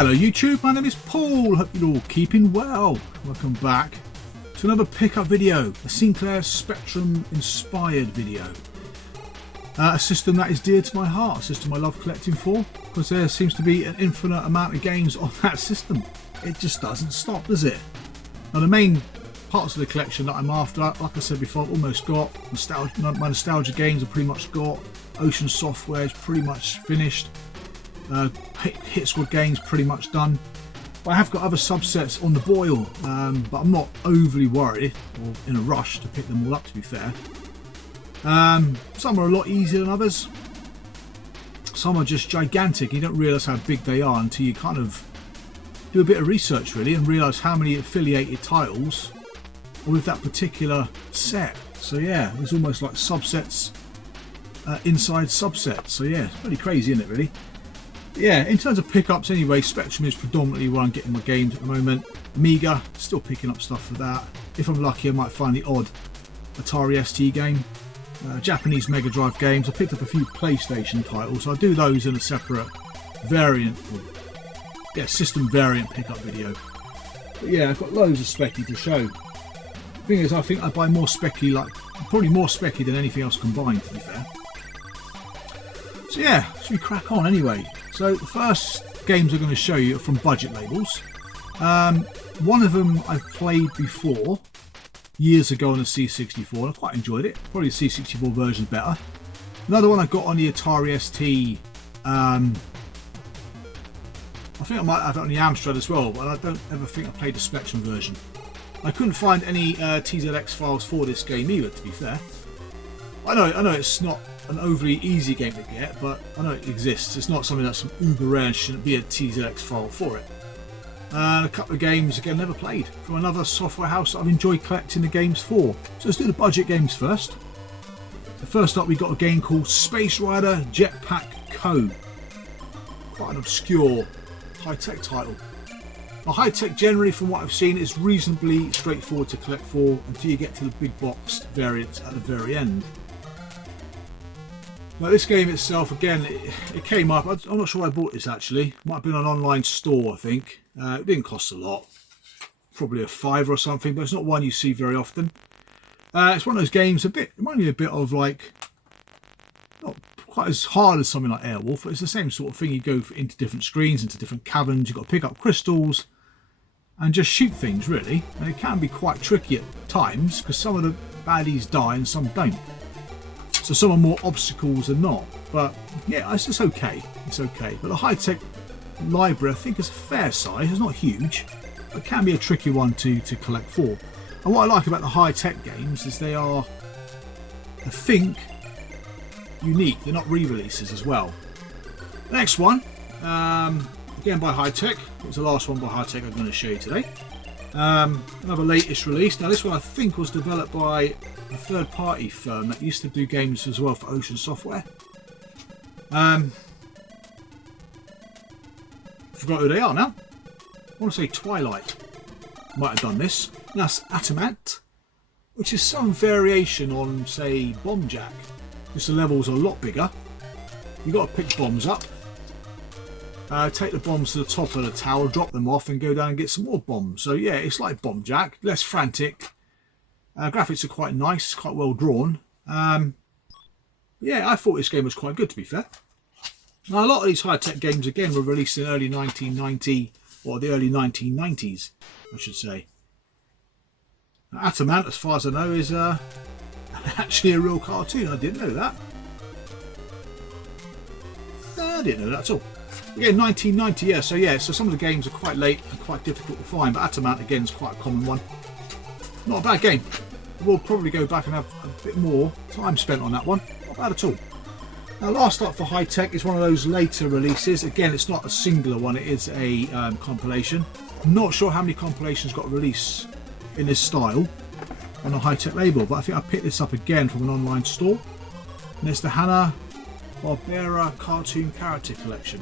Hello YouTube, my name is Paul, hope you're all keeping well. Welcome back to another pickup video, a Sinclair Spectrum inspired video. A system that is dear to my heart, a system I love collecting for, because there seems to be an infinite amount of games on that system. It just doesn't stop, does it? Now the main parts of the collection that I'm after, like I said before, I've almost got. My nostalgia games are pretty much got. Ocean Software is pretty much finished. Hit Squad games pretty much done. But I have got other subsets on the boil, but I'm not overly worried or in a rush to pick them all up, to be fair. Some are a lot easier than others. Some are just gigantic. You don't realise how big they are until you kind of do a bit of research really and realise how many affiliated titles are with that particular set. So yeah, there's almost like subsets inside subsets. So yeah, it's pretty crazy, isn't it really? Yeah, in terms of pickups anyway, Spectrum is predominantly where I'm getting my games at the moment. Amiga, still picking up stuff for that. If I'm lucky, I might find the odd Atari ST game. Japanese Mega Drive games. I picked up a few PlayStation titles, so I do those in a separate variant, system variant pickup video. But yeah, I've got loads of Specky to show. The thing is, I think I buy more Specky, probably more Specky than anything else combined, to be fair. So yeah, should we crack on anyway? So the first games I'm going to show you are from budget labels. One of them I've played before, years ago on the C64, and I quite enjoyed it. Probably the C64 version better. Another one I got on the Atari ST. I think I might have it on the Amstrad as well, but I don't ever think I played the Spectrum version. I couldn't find any TZX files for this game either, to be fair. I know it's not an overly easy game to get, but I know it exists. It's not something that's uber rare and shouldn't be a TZX file for it. And a couple of games, again, never played, from another software house that I've enjoyed collecting the games for. So let's do the budget games first. So first up, we got a game called Space Rider Jetpack Code. Quite an obscure high-tech title. Now, high-tech generally, from what I've seen, is reasonably straightforward to collect for until you get to the big boxed variants at the very end. Now this game itself, again, it came up, I'm not sure where I bought this actually, might have been an online store I think. It didn't cost a lot, probably a £5 or something, but it's not one you see very often. It's one of those games, it reminds me a bit of like, not quite as hard as something like Airwolf, but it's the same sort of thing. You go into different screens, into different caverns, you've got to pick up crystals and just shoot things really. And it can be quite tricky at times because some of the baddies die and some don't. So some are more obstacles than not, but yeah, it's just okay. It's okay. But the high-tech library, I think, is a fair size. It's not huge, but it can be a tricky one to collect for. And what I like about the high-tech games is they are, I think, unique. They're not re-releases as well. The next one, again by Hi-Tech. It was the last one by Hi-Tech I'm going to show you today. Another latest release. Now this one I think was developed by a third-party firm that used to do games as well for Ocean Software. I forgot who they are now. I want to say Twilight might have done this. And that's Atomant, which is some variation on, say, Bomb Jack. Just the levels are a lot bigger. You've got to pick bombs up. Take the bombs to the top of the tower, drop them off and go down and get some more bombs. So yeah, it's like Bomb Jack, less frantic. Graphics are quite nice, quite well drawn. Yeah, I thought this game was quite good, to be fair. Now, a lot of these high-tech games, again, were released in early 1990, or the early 1990s, I should say. Now, Atomant, as far as I know, is actually a real cartoon. I didn't know that. I didn't know that at all. Yeah, 1990, yeah. So some of the games are quite late and quite difficult to find, but Atomant, again, is quite a common one. Not a bad game. We'll probably go back and have a bit more time spent on that one. Not bad at all. Now, last up for Hi-Tech is one of those later releases. Again, it's not a singular one, it is a compilation. I'm not sure how many compilations got released in this style on a Hi-Tech label, but I think I picked this up again from an online store. And it's the Hanna-Barbera Cartoon Character Collection,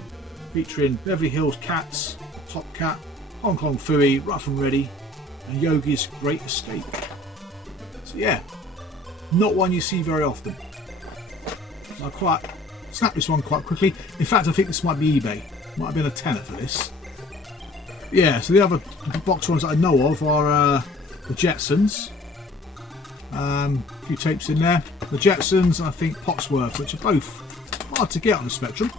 featuring Beverly Hills Cats, Top Cat, Hong Kong Phooey, Rough and Ready, and Yogi's Great Escape. So yeah, not one you see very often. So I snapped this one quite quickly. In fact, I think this might be eBay. Might have been a tenner for this. Yeah, so the other box ones that I know of are the Jetsons. A few tapes in there. The Jetsons and I think Potsworth, which are both hard to get on the Spectrum.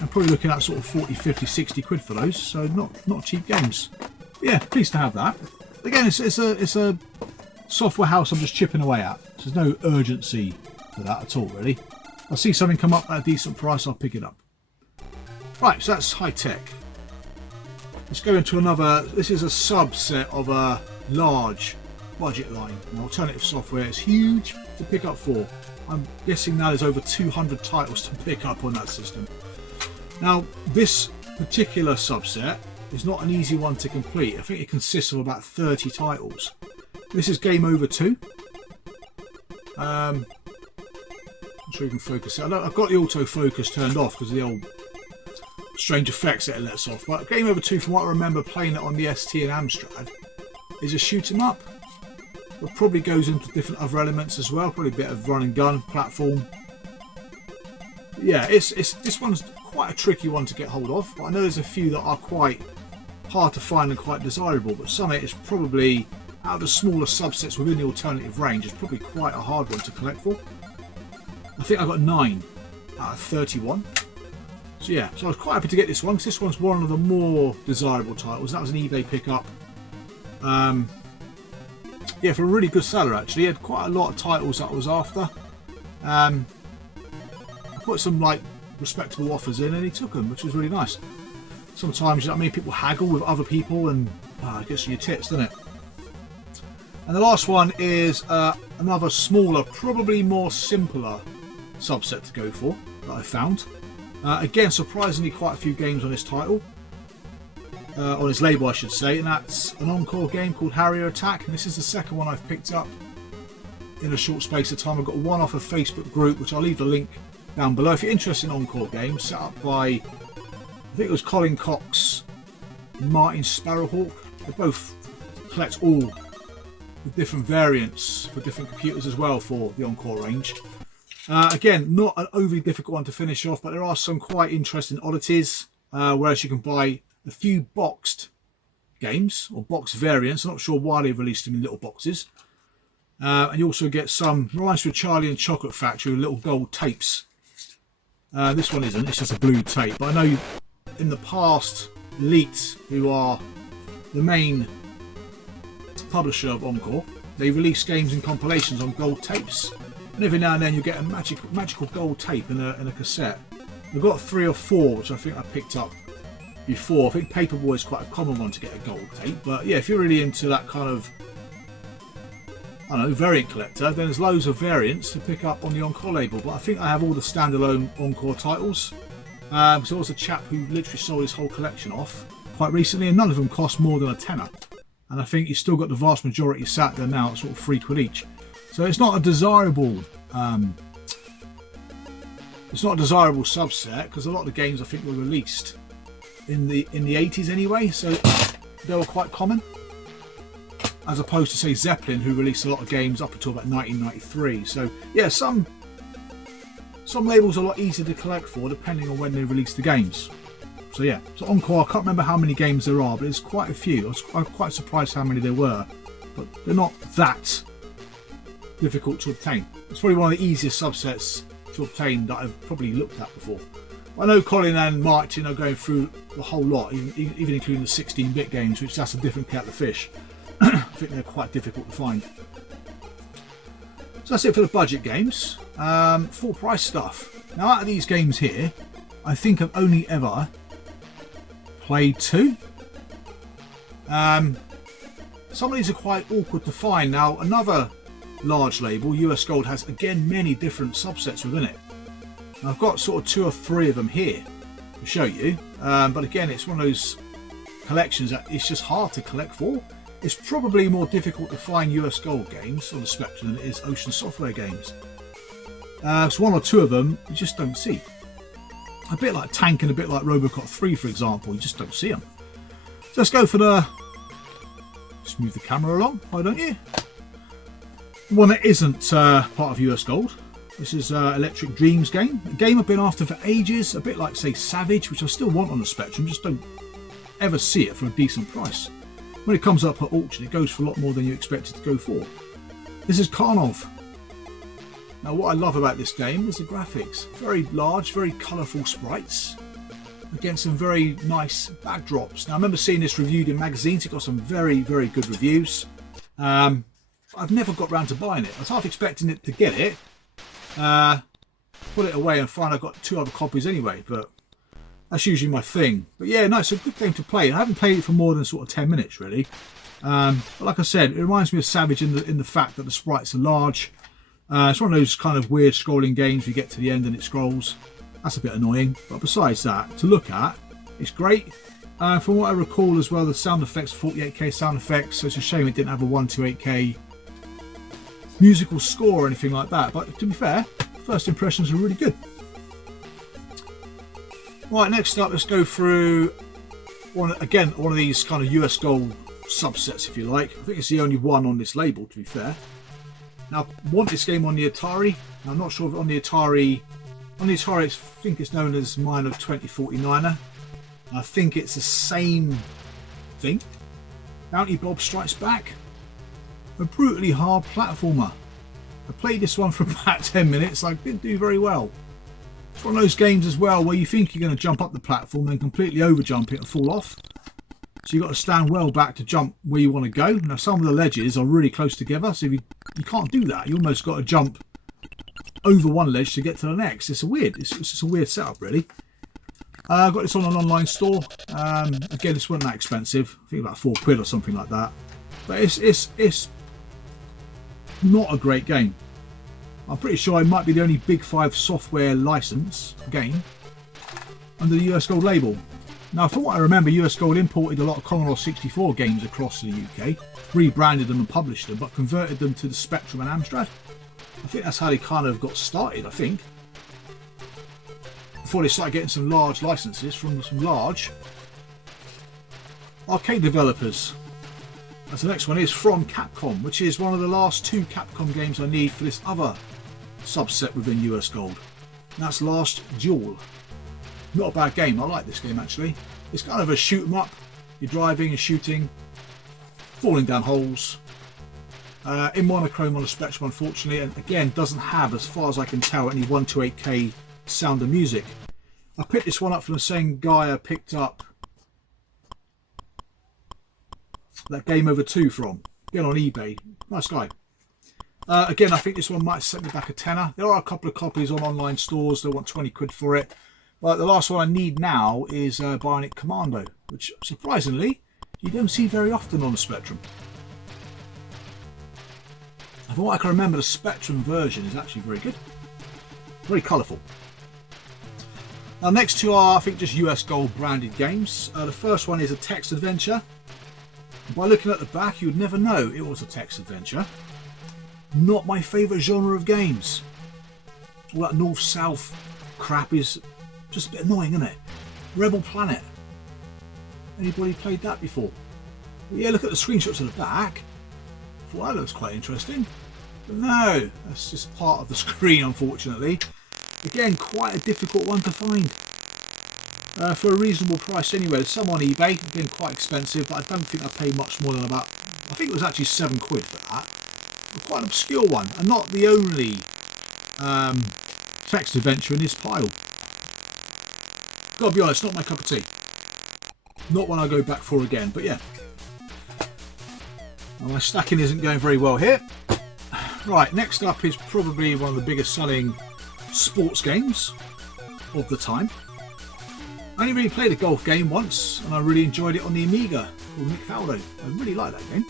I'm probably looking at sort of 40, 50, 60 quid for those, so not cheap games. But yeah, pleased to have that. Again, it's a software house I'm just chipping away at. So there's no urgency for that at all, really. I'll see something come up at a decent price, I'll pick it up. Right, so that's high tech. Let's go into another. This is a subset of a large budget line. And alternative software is huge to pick up for. I'm guessing now there's over 200 titles to pick up on that system. Now, this particular subset is not an easy one to complete. I think it consists of about 30 titles. This is Game Over 2. I'm sure you can focus it. I've got the autofocus turned off because of the old strange effects that it lets off. But Game Over 2, from what I remember playing it on the ST and Amstrad, is a shoot 'em up. It probably goes into different other elements as well. Probably a bit of run and gun, platform. But yeah, this one's quite a tricky one to get hold of. But I know there's a few that are quite hard to find and quite desirable. But Summit is probably, out of the smaller subsets within the alternative range, is probably quite a hard one to collect for. I think I got 9 out of 31. So yeah, so I was quite happy to get this one because this one's one of the more desirable titles. That was an eBay pickup. Yeah, for a really good seller actually. He had quite a lot of titles that I was after. I put some like respectable offers in and he took them, which was really nice. Sometimes, you know what I mean, people haggle with other people and it gets in your tits, doesn't it? And the last one is another smaller, probably more simpler subset to go for that I found. Again, surprisingly quite a few games on this title. On his label I should say, and that's an Encore game called Harrier Attack, and this is the second one I've picked up in a short space of time. I've got one off a Facebook group, which I'll leave the link down below. If you're interested in Encore games, set up by, I think it was Colin Cox and Martin Sparrowhawk. They both collect all the different variants for different computers as well for the Encore range. Again, not an overly difficult one to finish off, but there are some quite interesting oddities, whereas you can buy a few boxed games or box variants. I'm not sure why they released them in little boxes. And you also get some, reminds me of Charlie and Chocolate Factory, with little gold tapes. This one isn't, it's just a blue tape. But I know in the past, Elite, who are the main publisher of Encore, they release games and compilations on gold tapes. And every now and then you get a magical gold tape in a cassette. I've got 3 or 4 which I think I picked up before. I think Paperboy is quite a common one to get a gold tape, but yeah, if you're really into that kind of, I don't know, variant collector, then there's loads of variants to pick up on the Encore label. But I think I have all the standalone Encore titles. So there was a chap who literally sold his whole collection off quite recently, and none of them cost more than a tenner. And I think he's still got the vast majority sat there now at sort of 3 quid each. So it's not a desirable subset, because a lot of the games I think were released in the 80s anyway, so they were quite common, as opposed to say Zeppelin, who released a lot of games up until about 1993. So yeah, some labels are a lot easier to collect for depending on when they release the games. So yeah, so Encore, I can't remember how many games there are, but there's quite a few. I'm quite surprised how many there were, but they're not that difficult to obtain. It's probably one of the easiest subsets to obtain that I've probably looked at before. I know Colin and Martin are going through the whole lot, even including the 16-bit games, which that's a different kettle of fish. I think they're quite difficult to find. So that's it for the budget games. Full price stuff. Now, out of these games here, I think I've only ever played 2. Some of these are quite awkward to find. Now, another large label, US Gold, has again many different subsets within it. I've got sort of 2 or 3 of them here to show you, but again, it's one of those collections that it's just hard to collect for. It's probably more difficult to find US Gold games on the Spectrum than it is Ocean Software games. So 1 or 2 of them you just don't see. A bit like Tank and a bit like Robocop 3, for example, you just don't see them. So let's go for the, just move the camera along, why don't you? One that isn't part of US Gold. This is Electric Dreams game. A game I've been after for ages, a bit like, say, Savage, which I still want on the Spectrum, just don't ever see it for a decent price. When it comes up at auction, it goes for a lot more than you expect it to go for. This is Karnov. Now, what I love about this game is the graphics. Very large, very colourful sprites against some very nice backdrops. Now, I remember seeing this reviewed in magazines. It got some very, very good reviews. I've never got round to buying it. I was half expecting it to get it, put it away and find I've got 2 other copies anyway, but that's usually my thing. But yeah, no, it's a good game to play. I haven't played it for more than sort of 10 minutes really. But like I said, it reminds me of Savage in the fact that the sprites are large. It's one of those kind of weird scrolling games where you get to the end and it scrolls. That's a bit annoying, but besides that, to look at, it's great. From what I recall as well, the sound effects, 48k sound effects, so it's a shame it didn't have a 128k musical score or anything like that. But to be fair, first impressions are really good. Right, next up, let's go through one of these kind of US Gold subsets, if you like. I think it's the only one on this label, to be fair. Now, I want this game on the Atari. Now, I'm not sure if on the Atari, I think it's known as Miner 2049er. I think it's the same thing. Bounty Bob Strikes Back. A brutally hard platformer. I played this one for about 10 minutes. I didn't do very well. It's one of those games as well where you think you're going to jump up the platform and completely overjump it and fall off. So you've got to stand well back to jump where you want to go. Now, some of the ledges are really close together, so if you can't do that. You almost got to jump over one ledge to get to the next. It's just a weird setup, really. I got this on an online store. Again, this wasn't that expensive. I think about £4 or something like that. But it's not a great game. I'm pretty sure it might be the only Big 5 software license game under the US Gold label. Now, from what I remember, US Gold imported a lot of Commodore 64 games across the UK, rebranded them and published them, but converted them to the Spectrum and Amstrad. I think that's how they kind of got started, I think. Before they started getting some large licenses from some large arcade developers. As the next one is from Capcom, which is one of the last 2 Capcom games I need for this other subset within US Gold. And that's Last Duel. Not a bad game. I like this game actually. It's kind of a shoot 'em up. You're driving and shooting, falling down holes. In monochrome on the Spectrum, unfortunately, and again doesn't have, as far as I can tell, any 128k sound and music. I picked this one up from the same guy I picked up that Game Over 2 from. Again on eBay. Nice guy. Again, I think this one might set me back a tenner. There are a couple of copies on online stores that want 20 quid for it. But the last one I need now is Bionic Commando, which surprisingly you don't see very often on the Spectrum. And from what I can remember, the Spectrum version is actually very good. Very colourful. Now, next 2 are, I think, just US Gold branded games. The first one is a text adventure. By looking at the back, you would never know it was a text adventure. Not my favourite genre of games. All that north-south crap is just a bit annoying, isn't it? Rebel Planet. Anybody played that before? But yeah, look at the screenshots of the back. I thought that looks quite interesting. But no, that's just part of the screen, unfortunately. Again, quite a difficult one to find. For a reasonable price anyway. There's some on eBay, again quite expensive, but I don't think I paid much more than about, I think it was actually 7 quid for that. But quite an obscure one, and not the only text adventure in this pile. Gotta be honest, not my cup of tea. Not one I go back for again, but yeah. Well, my stacking isn't going very well here. Right, next up is probably one of the biggest selling sports games of the time. I only really played a golf game once, and I really enjoyed it on the Amiga called Nick Faldo. I really like that game.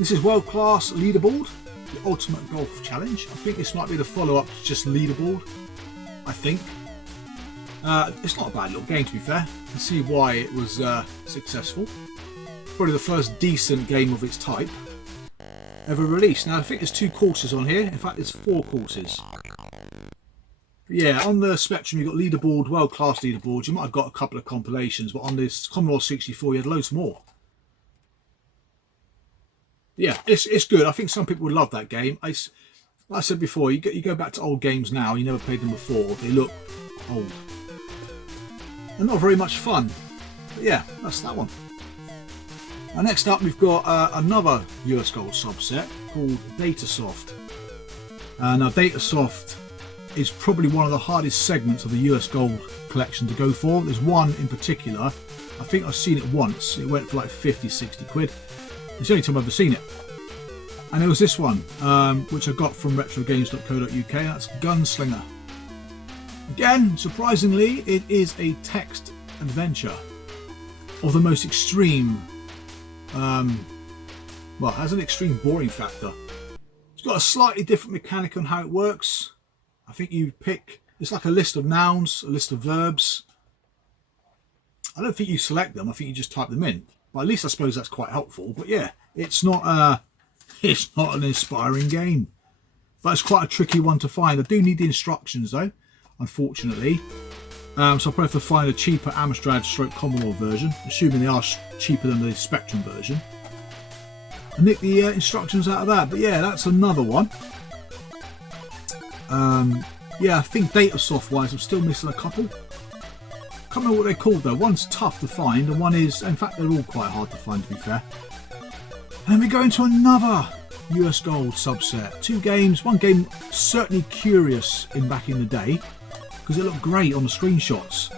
This is World Class Leaderboard, the Ultimate Golf Challenge. I think this might be the follow-up to just Leaderboard, I think. It's not a bad little game, to be fair. You can see why it was successful. Probably the first decent game of its type ever released. Now, I think there's 2 courses on here. In fact, there's 4 courses. But yeah, on the Spectrum, you've got Leaderboard, World Class Leaderboard. You might have got a couple of compilations, but on this Commodore 64, you had loads more. Yeah, it's good. I think some people would love that game. Like I said before, you go back to old games now, you never played them before, they look old. They're not very much fun. But yeah, that's that one. Next up, we've got another US Gold subset called Datasoft. Now, Datasoft is probably one of the hardest segments of the US Gold collection to go for. There's one in particular, I think I've seen it once. It went for like 50, 60 quid. It's the only time I've ever seen it. And it was this one, which I got from retrogames.co.uk. That's Gunslinger. Again, surprisingly, it is a text adventure of the most extreme. Well, it has an extreme boring factor. It's got a slightly different mechanic on how it works. I think you pick, it's like a list of nouns, a list of verbs. I don't think you select them, I think you just type them in. But at least I suppose that's quite helpful. But yeah, it's not an inspiring game. But it's quite a tricky one to find. I do need the instructions though, unfortunately. So I'll probably have to find a cheaper Amstrad / Commodore version, assuming they are cheaper than the Spectrum version. And nick the instructions out of that. But yeah, that's another one. Yeah, I think Datasoft wise, I'm still missing a couple. Can't remember what they're called though. One's tough to find, and one is, in fact, they're all quite hard to find to be fair. And then we go into another US Gold subset. Two games. One game certainly curious back in the day, because it looked great on the screenshots.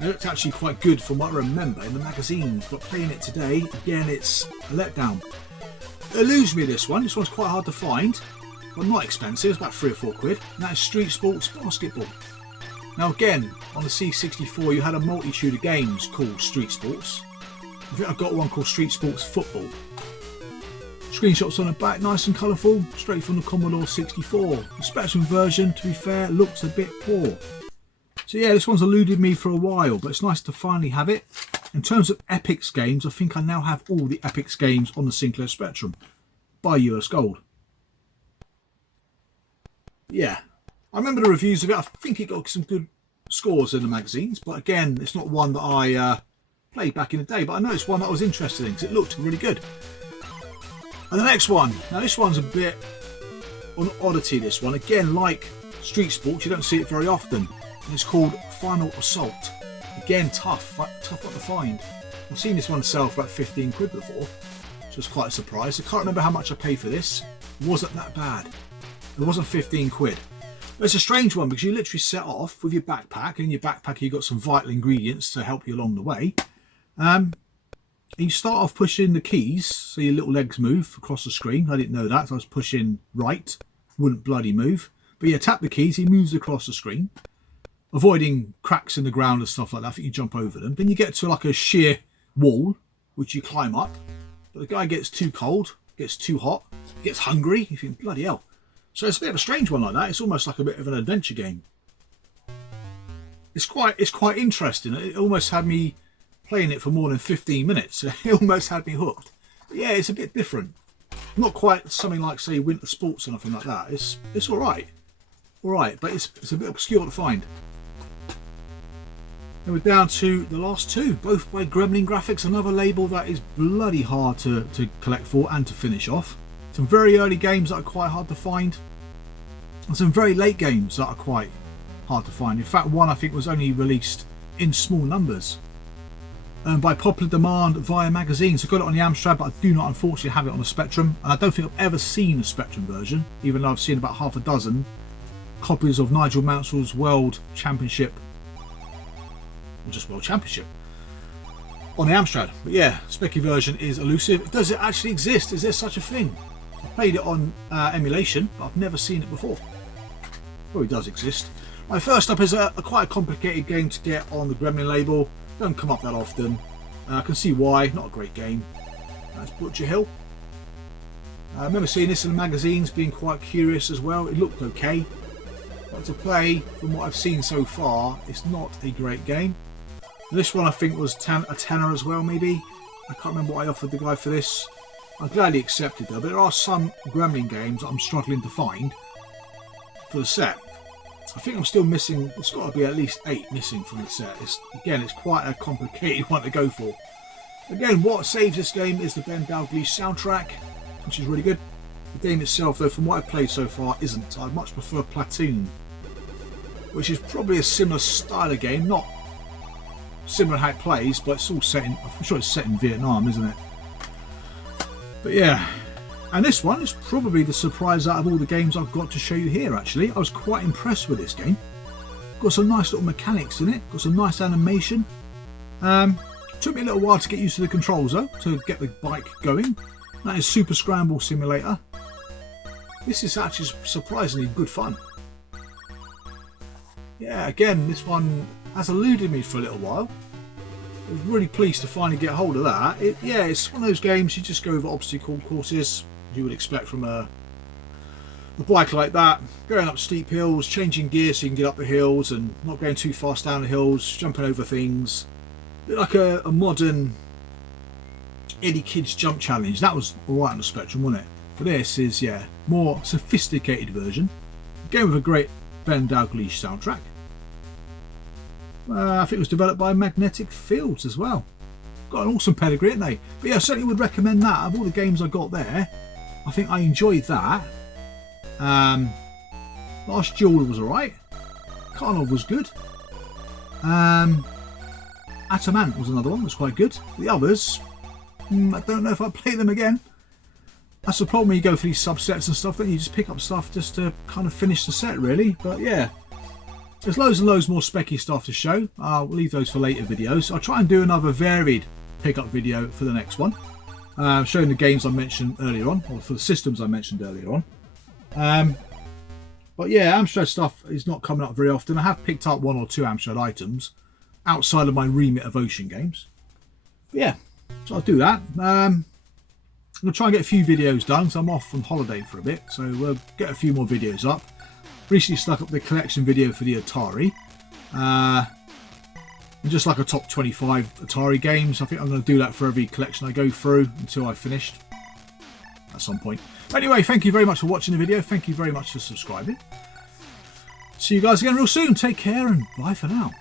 It looked actually quite good from what I remember in the magazines, but playing it today, again, it's a letdown. It eludes me, this one. This one's quite hard to find, but not expensive. It's about 3 or 4 quid. And that is Street Sports Basketball. Now again, on the C64 you had a multitude of games called Street Sports. I think I've got one called Street Sports Football. Screenshots on the back, nice and colourful, straight from the Commodore 64. The Spectrum version, to be fair, looks a bit poor. So yeah, this one's eluded me for a while, but it's nice to finally have it. In terms of Epix games, I think I now have all the Epix games on the Sinclair Spectrum by US Gold. Yeah, I remember the reviews of it. I think it got some good scores in the magazines, but again, it's not one that I played back in the day, but I know it's one that I was interested in because it looked really good. And the next one, now this one's a bit an oddity, this one. Again, like Street Sports, you don't see it very often. And it's called Final Assault. Again, tough one to find. I've seen this one sell for about 15 quid before, which was quite a surprise. I can't remember how much I paid for this. It wasn't that bad. It wasn't 15 quid. But it's a strange one because you literally set off with your backpack, and in your backpack you've got some vital ingredients to help you along the way. And you start off pushing the keys so your little legs move across the screen. I didn't know that, so I was pushing right, wouldn't bloody move. But yeah, tap the keys, he moves across the screen, avoiding cracks in the ground and stuff like that. I think you jump over them. Then you get to like a sheer wall, which you climb up. But the guy gets too cold, gets too hot, gets hungry. You think, bloody hell. So it's a bit of a strange one like that. It's almost like a bit of an adventure game. It's quite interesting. It almost had me playing it for more than 15 minutes. It almost had me hooked. But yeah, it's a bit different. Not quite something like, say, Winter Sports or nothing like that. It's all right, but it's a bit obscure to find. And we're down to the last two, both by Gremlin Graphics, another label that is bloody hard to collect for and to finish off. Some very early games that are quite hard to find, and some very late games that are quite hard to find. In fact, one I think was only released in small numbers by popular demand via magazines. I got it on the Amstrad, but I do not unfortunately have it on the Spectrum, and I don't think I've ever seen a Spectrum version, even though I've seen about half a dozen copies of Nigel Mansell's World Championship, or just World Championship, on the Amstrad. But yeah, Specky version is elusive. Does it actually exist? Is there such a thing? I played it on emulation, but I've never seen it before. Well, it does exist. My first up is a quite a complicated game to get on the Gremlin label. Don't come up that often. I can see why. Not a great game. That's Butcher Hill. I remember seeing this in the magazines, being quite curious as well. It looked okay, but to play, from what I've seen so far, it's not a great game. This one I think was a tenner as well, maybe. I can't remember what I offered the guy for this. I'm glad he accepted though, but there are some Gremlin games that I'm struggling to find for the set. I think I'm still missing, it's got to be at least 8 missing from the set. Again, it's quite a complicated one to go for. Again, what saves this game is the Ben Dalglish soundtrack, which is really good. The game itself though, from what I've played so far, isn't. I'd much prefer Platoon, which is probably a similar style of game, not similar how it plays, but it's all set in, I'm sure it's set in Vietnam, isn't it? But yeah, and this one is probably the surprise out of all the games I've got to show you here. Actually, I was quite impressed with this game. Got some nice little mechanics in it, got some nice animation. Took me a little while to get used to the controls though, to get the bike going. That is Super Scramble Simulator. This is actually surprisingly good fun. Yeah, again, this one has eluded me for a little while. I was really pleased to finally get hold of that. Yeah, it's one of those games you just go over obstacle courses you would expect from a bike like that. Going up steep hills, changing gear so you can get up the hills and not going too fast down the hills, jumping over things. A bit like a modern Eddie Kids Jump Challenge. That was alright on the Spectrum, wasn't it? But this is, yeah, more sophisticated version. Again with a great Ben Dalglish soundtrack. I think it was developed by Magnetic Fields as well. Got an awesome pedigree, haven't they? But yeah, I certainly would recommend that. Of all the games I got there, I think I enjoyed that. Last Duel was alright. Karnov was good. Atamant was another one, was quite good. The others, I don't know if I'd play them again. That's the problem when you go for these subsets and stuff, don't you? Just pick up stuff just to kind of finish the set, really. But yeah, there's loads and loads more specky stuff to show. I'll leave those for later videos. I'll try and do another varied pickup video for the next one, showing the games I mentioned earlier on, or for the systems I mentioned earlier on. But yeah, Amstrad stuff is not coming up very often. I have picked up 1 or 2 Amstrad items outside of my remit of Ocean games. But yeah, so I'll do that. I'm going to try and get a few videos done, so I'm off on holiday for a bit, so we'll get a few more videos up. Recently stuck up the collection video for the Atari. And just like a top 25 Atari games, I think I'm going to do that for every collection I go through until I've finished at some point. Anyway, thank you very much for watching the video. Thank you very much for subscribing. See you guys again real soon. Take care and bye for now.